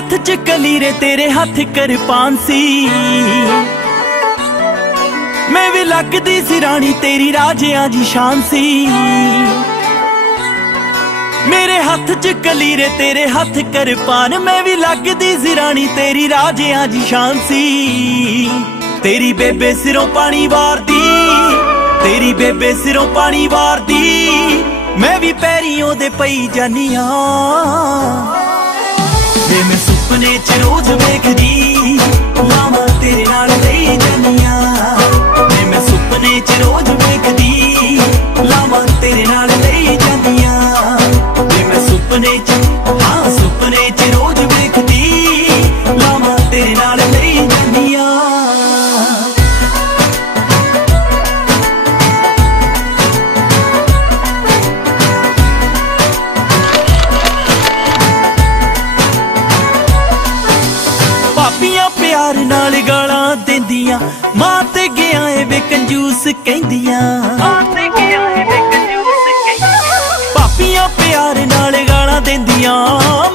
हाथ च कलीरे तेरे हाथ किरपान सी, मैं भी लगदी सी रानी तेरी राजियां जी शान सी। मेरे हाथ च कलीरे तेरे हाथ किरपान, मैं भी लगदी सी रानी तेरी राजियां जी शान सी। तेरी बेबे सिरों पानी वारदी, तेरी बेबे सिरों पानी वारदी, मैं भी पैरियों दे पई जानिया। वे मैं सुपने च रोज वेखदी, लावां तेरे नाल लई जानिया। वे मैं सुपने च रोज वेखदी, लावां तेरे नाल लई जानिया। वे मैं सुपने च, हाँ सुपने च रोज वेखदी, लावां तेरे नाल लई जानिया। पापियां प्यार नाल गालां देंदियां, मां ते गया ए वे कंजूस कहंदियां। पापियां प्यार नाल गालां देंदियां,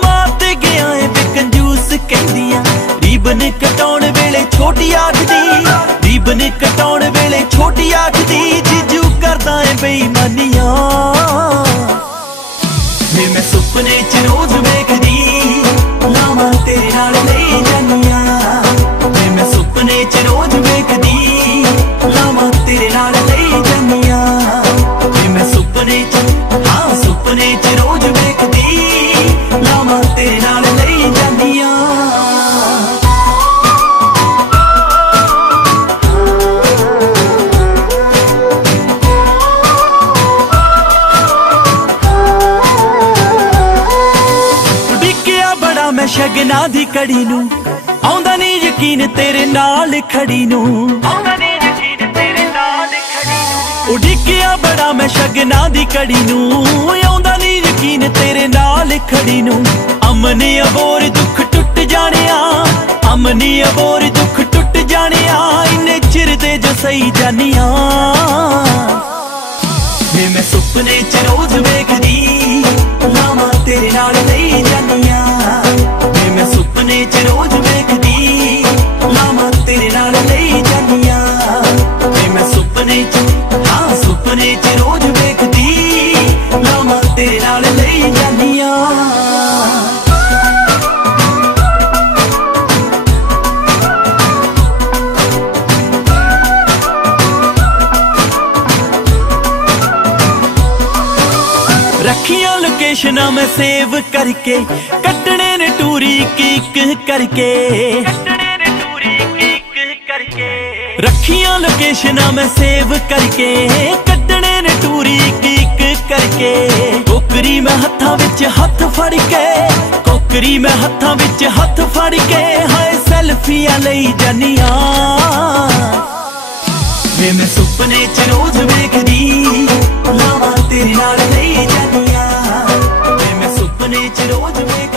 मां ते गया ए वे कंजूस कहंदियां। रीबन कटाउण वेले छोटी आखदी, रीबन कटाउण वेले छोटी आखदी, जीजू करदा ए बेईमानियां। वे मैं सुपने च रोज वेखदी, लावां तेरे नाल लई जानिया। वे मैं सुपने च रोज वेखदी, लावां तेरे नाल लई जानिया। वे मैं सुपने च, हाँ सुपने च रोज वेखदी, लावां तेरे नाल लई जानिया। मैं शगना दी कड़ी नू, आउंदा नी यकीन तेरे नाल खड़ी नू। उडिकिया बड़ा मैं शगना दी कड़ी नू, आउंदा नी यकीन तेरे नाल खड़ी नू। अमनी अबोर दुख टुट जाने आ, अमनी अबोर दुख टुट जाने आ, इन्ने चिर दे जो सही जानिया। वे मैं सुपने च रोज वेखदी, लावां तेरे नाल लई जानिया। वे मैं सुपने च रोज वेखदी, लावां तेरे नाल लई जानिया। वे मैं सुपने च, हाँ सुपने च रोज वेखदी, लावां तेरे नाल लई जानिया। रखियां लोकेशना मैं सेव करके, कटने ने टूरी एक करके। रखियां लोकेशना मैं सेव करके, कटने ने टूरी एक करके। कोकरी मैं हत्थां विच हत्थ फड़ के, कोकरी मैं हत्थां विच हत्थ फड़ के, हाय सेल्फियां लई जानिया। वे मैं सुपने च रोज वेखदी, लावां तेरे नाल लई जानिया। वे मैं सुपने च रोज वेखदी।